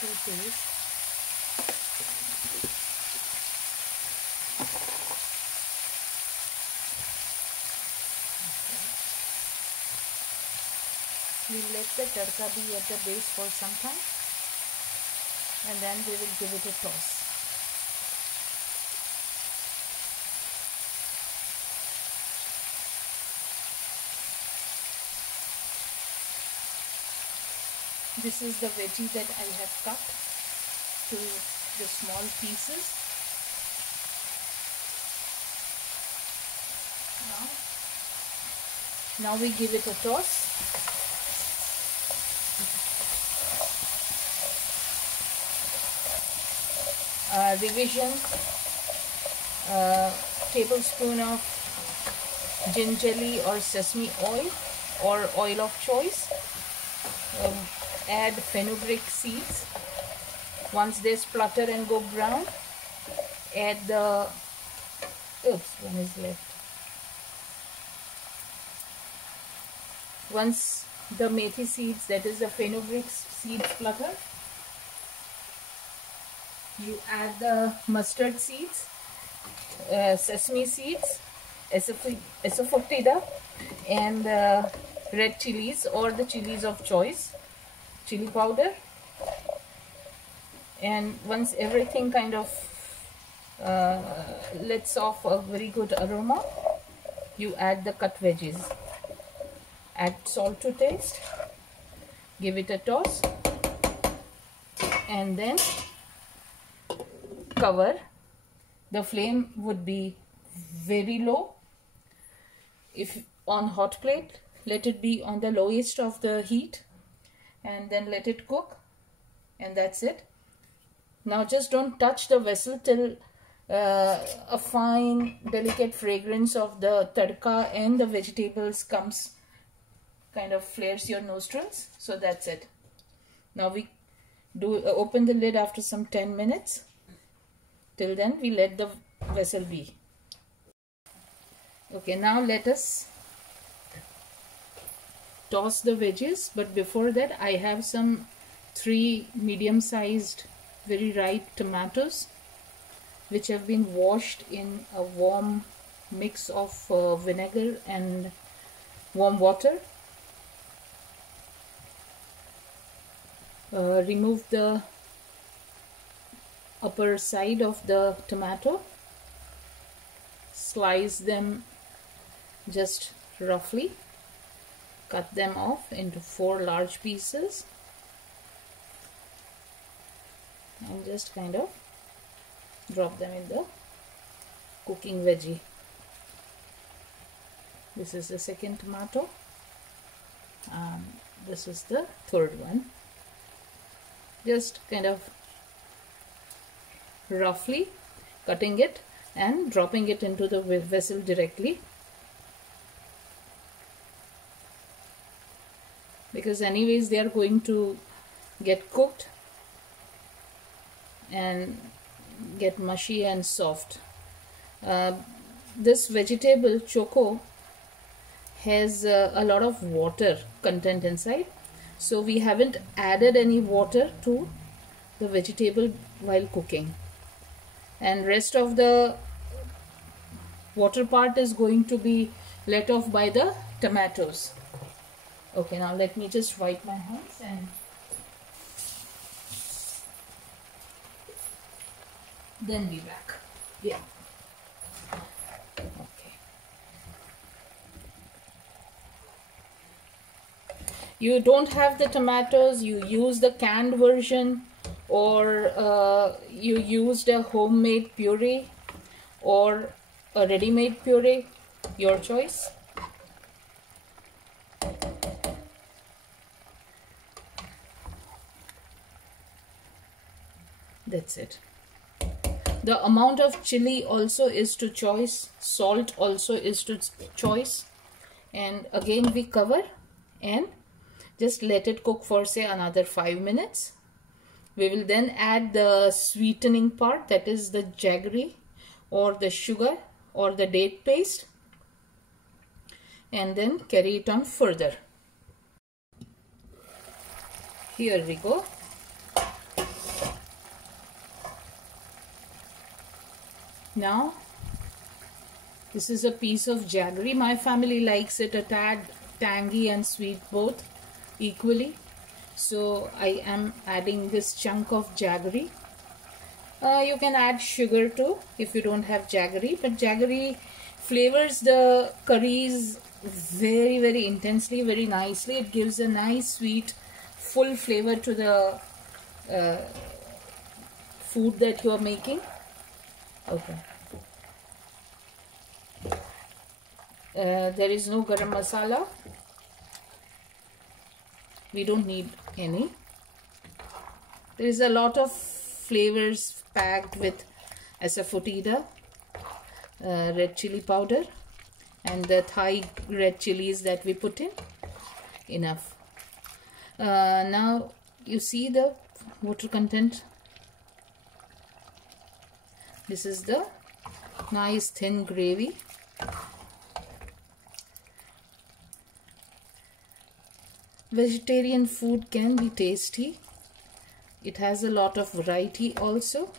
to taste. We let the tadka be at the base for some time, and then we will give it a toss. This is the veggie that I have cut to the small pieces. Now we give it a toss. Revision, tablespoon of gingerly or sesame oil or oil of choice. Add fenugreek seeds. Once they splutter and go brown, add the one is left. Once the methi seeds, that is the fenugreek seeds, splutter, you add the mustard seeds, sesame seeds, asafoetida, and red chilies or the chilies of choice, chili powder. And once everything kind of lets off a very good aroma, you add the cut veggies. Add salt to taste, give it a toss, and then cover. The flame would be very low. If on hot plate, let it be on the lowest of the heat, and then let it cook, and that's it. Now just don't touch the vessel till a fine delicate fragrance of the tadka and the vegetables comes, kind of flares your nostrils. So that's it. Now we do open the lid after some 10 minutes. Till then we let the vessel be. Okay, now let us toss the veggies, but before that I have some 3 medium-sized very ripe tomatoes which have been washed in a warm mix of vinegar and warm water. Remove the upper side of the tomato, slice them just roughly, cut them off into 4 large pieces, and just kind of drop them in the cooking veggie. This is the second tomato, this is the third one. Just kind of roughly cutting it and dropping it into the vessel directly, because anyways they are going to get cooked and get mushy and soft. This vegetable Choko has a lot of water content inside, so we haven't added any water to the vegetable while cooking, and rest of the water part is going to be let off by the tomatoes. Okay, now let me just wipe my hands and then be back. Yeah. Okay. You don't have the tomatoes, you use the canned version, or you used a homemade puree or a ready-made puree, your choice. That's it. The amount of chili also is to choice, salt also is to choice, and again we cover and just let it cook for say another 5 minutes. We will then add the sweetening part, that is the jaggery or the sugar or the date paste, and then carry it on further. Here we go. Now this is a piece of jaggery. My family likes it a tad tangy and sweet both equally, so I am adding this chunk of jaggery. You can add sugar too if you don't have jaggery, but jaggery flavors the curries very intensely, very nicely. It gives a nice sweet full flavor to the food that you are making. Okay. There is no garam masala. We don't need any. There is a lot of flavors packed with asafoetida, red chili powder, and the Thai red chilies that we put in. Enough. Now you see the water content. This is the nice thin gravy. Vegetarian food can be tasty. It has a lot of variety also,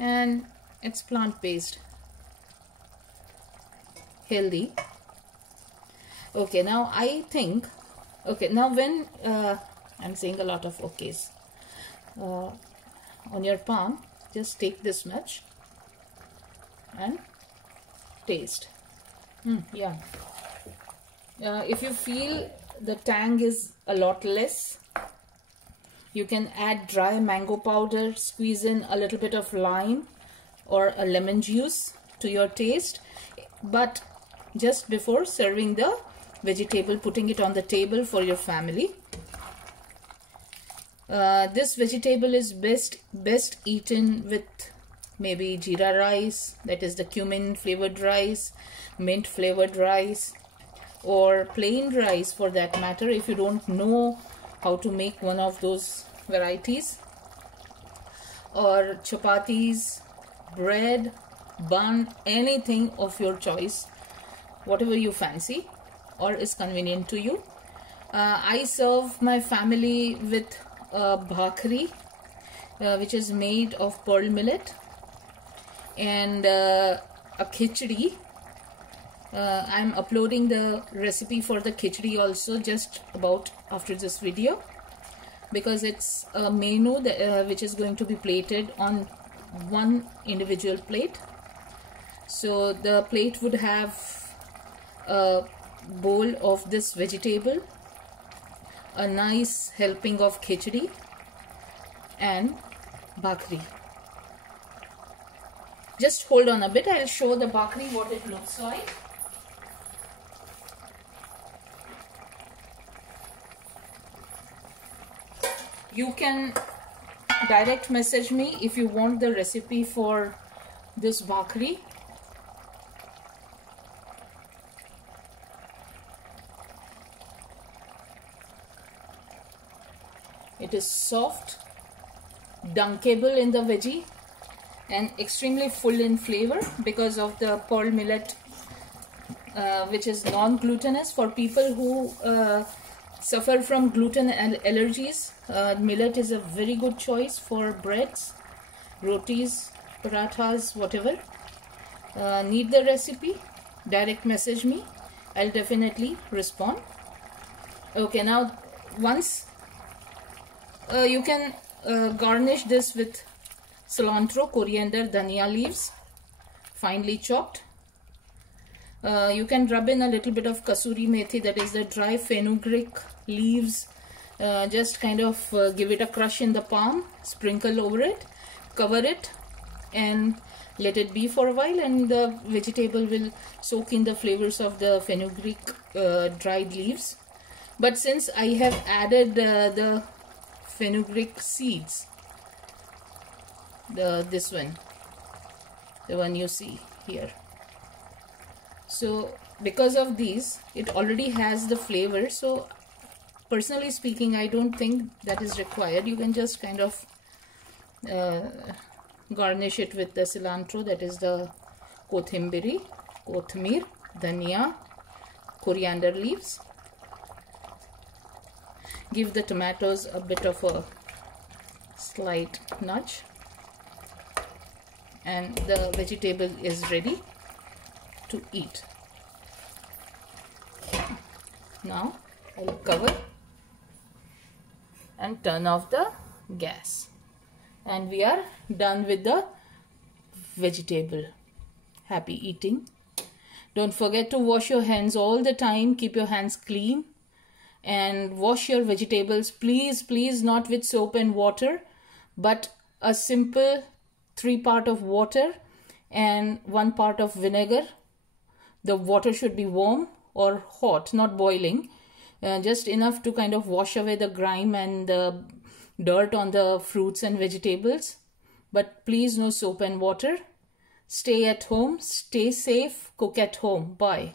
and it's plant-based, healthy. Okay, now I think, okay, now when I'm saying a lot of okays, on your palm, just take this much and taste. Yeah. If you feel the tang is a lot less, you can add dry mango powder, squeeze in a little bit of lime or a lemon juice to your taste, but just before serving the vegetable, putting it on the table for your family. This vegetable is best eaten with maybe jeera rice, that is the cumin flavored rice, mint flavored rice, or plain rice for that matter, if you don't know how to make one of those varieties, or chapatis, bread, bun, anything of your choice, whatever you fancy or is convenient to you. I serve my family with bhakri, which is made of pearl millet, and a khichdi. I'm uploading the recipe for the khichdi also just about after this video, because it's a menu that, which is going to be plated on one individual plate. So the plate would have a bowl of this vegetable, a nice helping of khichdi, and bhakri. Just hold on a bit, I'll show the bhakri what it looks like. You can direct message me if you want the recipe for this bhakri. It is soft, dunkable in the veggie, and extremely full in flavor because of the pearl millet, which is non-glutinous. For people who suffer from gluten allergies, millet is a very good choice for breads, rotis, parathas, whatever. Need the recipe? Direct message me. I'll definitely respond. Okay, now once you can garnish this with cilantro, coriander, dhania leaves, finely chopped. You can rub in a little bit of kasuri methi, that is the dry fenugreek leaves. Just kind of give it a crush in the palm, sprinkle over it, cover it, and let it be for a while, and the vegetable will soak in the flavors of the fenugreek dried leaves. But since I have added the fenugreek seeds, this one, the one you see here, so because of these it already has the flavor, so personally speaking I don't think that is required. You can just kind of garnish it with the cilantro, that is the kothimir, dhania, coriander leaves. Give the tomatoes a bit of a slight nudge, and the vegetable is ready to eat. Now I'll cover and turn off the gas, and we are done with the vegetable. Happy eating. Don't forget to wash your hands all the time. Keep your hands clean and wash your vegetables, please not with soap and water, but a simple 3 part of water and 1 part of vinegar. The water should be warm or hot, not boiling, just enough to kind of wash away the grime and the dirt on the fruits and vegetables, but please no soap and water. Stay at home, stay safe, cook at home. Bye.